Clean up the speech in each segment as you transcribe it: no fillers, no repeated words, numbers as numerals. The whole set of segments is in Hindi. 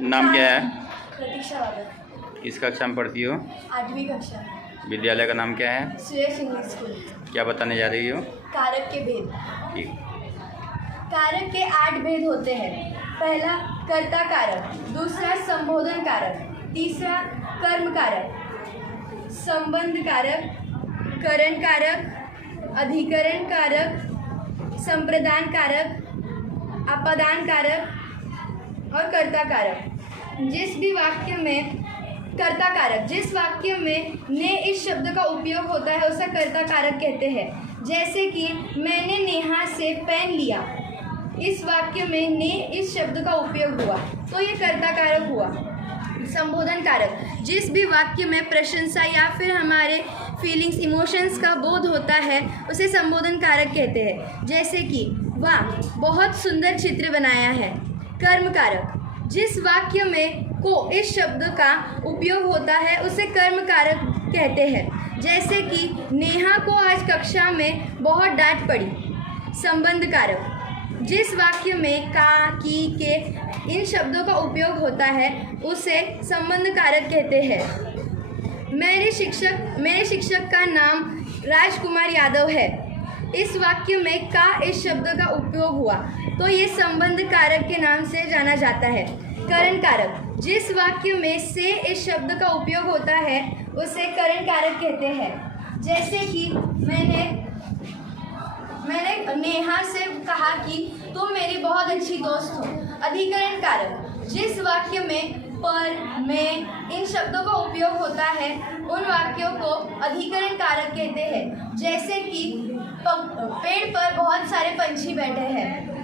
नाम क्या है? प्रतीक्षा वादक। किस कक्षा में पढ़ती हो? 8वीं कक्षा। विद्यालय का नाम क्या है? Suresh English school. क्या बताने जा रही हो? कारक के भेद। ठीक। कारक के 8 भेद होते हैं। पहला कर्ता कारक, दूसरा संबोधन कारक, तीसरा कर्म कारक, संबंध कारक, करण कारक, अधिकरण कारक, संप्रदान कारक, अपादान कारक और कर्ता कारक। जिस भी वाक्य में कर्ता कारक, जिस वाक्य में ने इस शब्द का उपयोग होता है उसे कर्ता कारक कहते हैं। जैसे कि मैंने नेहा से पेन लिया, इस वाक्य में ने इस शब्द का उपयोग हुआ तो ये कर्ता कारक हुआ। संबोधन कारक, जिस भी वाक्य में प्रशंसा या फिर हमारे फीलिंग्स इमोशंस का बोध होता है उसे संबोधन कारक कहते हैं। जैसे कि वाह बहुत सुंदर चित्र बनाया है। कर्म कारक, जिस वाक्य में को इस शब्द का उपयोग होता है उसे कर्म कारक कहते हैं। जैसे कि नेहा को आज कक्षा में बहुत डांट पड़ी। संबंध कारक, जिस वाक्य में का, की, के इन शब्दों का उपयोग होता है उसे संबंध कारक कहते हैं। मेरे शिक्षक का नाम राजकुमार यादव है। इस वाक्य में का इस शब्द का उपयोग हुआ तो ये संबंध कारक के नाम से जाना जाता है। करण कारक, जिस वाक्य में से इस शब्द का उपयोग होता है उसे करण कारक कहते हैं। जैसे कि मैंने नेहा से कहा कि तुम मेरी बहुत अच्छी दोस्त हो। अधिकरण कारक, जिस वाक्य में पर, में इन शब्दों का उपयोग होता है उन वाक्यों को अधिकरण कारक कहते हैं। जैसे कि पेड़ पर बहुत सारे पंछी बैठे हैं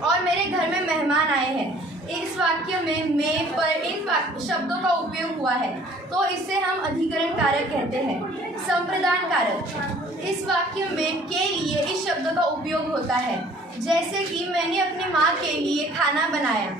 और मेरे घर में मेहमान आए हैं। इस वाक्य में पर इन शब्दों का उपयोग हुआ है तो इसे हम अधिकरण कारक कहते हैं। संप्रदान कारक, इस वाक्य में के लिए इस शब्द का उपयोग होता है। जैसे कि मैंने अपनी माँ के लिए खाना बनाया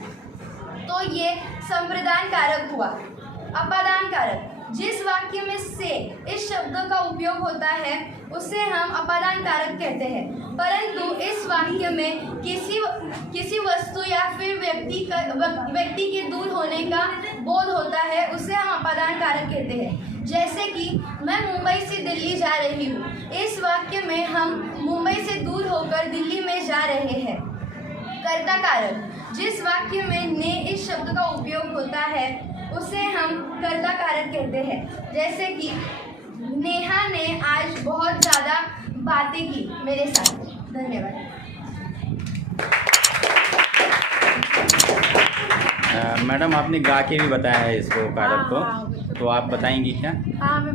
तो ये संप्रदान कारक हुआ। अपादान कारक, जिस वाक्य में से इस शब्द का उपयोग होता है उसे हम अपादान कारक कहते हैं। परंतु इस वाक्य में किसी वस्तु या फिर व्यक्ति के दूर होने का बोध होता है उसे हम अपादान कारक कहते हैं। जैसे कि मैं मुंबई से दिल्ली जा रही हूँ, इस वाक्य में हम मुंबई से दूर होकर दिल्ली में जा रहे हैं। कर्ता कारक, जिस वाक्य में ने इस शब्द का उपयोग होता है उसे हम कर्ता कारक कहते हैं। जैसे कि नेहा ने आज बहुत ज़्यादा बातें की मेरे साथ। धन्यवाद। मैडम आपने गा के भी बताया है इसको कारक को, तो आप बताएंगी क्या? हाँ, मैं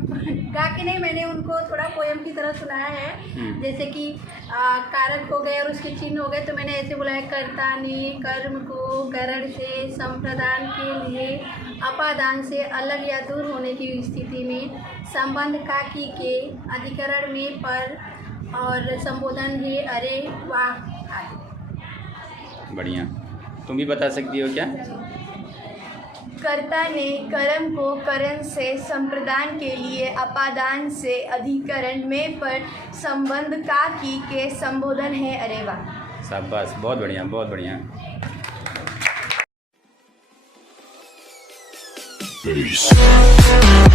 गा के नहीं, मैंने उनको थोड़ा पोयम की तरह सुनाया है। जैसे कि कारक हो गए और उसके चिन्ह हो गए तो मैंने ऐसे बोला है। कर्ता ने कर्म को करण से, संप्रदान के लिए, अपादान से अलग या दूर होने की स्थिति में, संबंध का, की, के, अधिकरण में, पर और संबोधन है अरे, वाह। बढ़िया। तुम भी बता सकती हो क्या? कर्ता ने कर्म को करण से, संप्रदान के लिए अपादान से, अधिकरण में, पर संबंध का, की, के, संबोधन है अरे वाह। शाबाश, बहुत बढ़िया, बहुत बढ़िया। Peace.